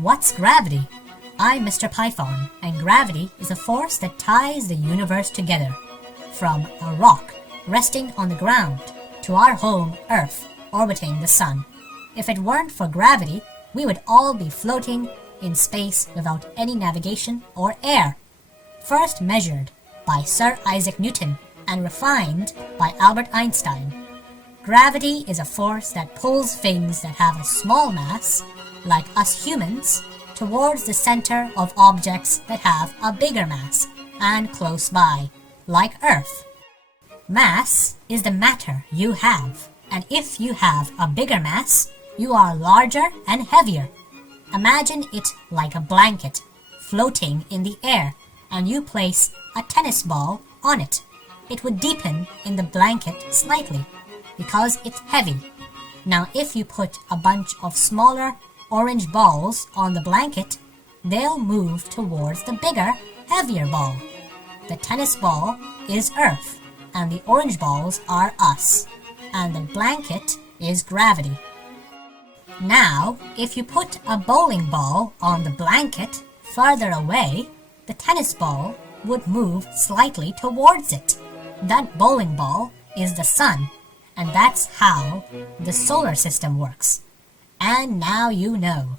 What's gravity? I'm Mr. Python, and gravity is a force that ties the universe together. From a rock resting on the ground to our home, Earth, orbiting the sun. If it weren't for gravity, we would all be floating in space without any navigation or air. First measured by Sir Isaac Newton and refined by Albert Einstein. Gravity is a force that pulls things that have a small mass, like us humans, towards the center of objects that have a bigger mass and close by, like Earth. Mass is the matter you have, and if you have a bigger mass, you are larger and heavier. Imagine it like a blanket floating in the air, and you place a tennis ball on it. It would deepen in the blanket slightly because it's heavy. Now if you put a bunch of smaller orange balls on the blanket, they'll move towards the bigger, heavier ball. The tennis ball is Earth, and the orange balls are us, and the blanket is gravity. Now, if you put a bowling ball on the blanket farther away, the tennis ball would move slightly towards it. That bowling ball is the sun, and that's how the solar system works. And now you know.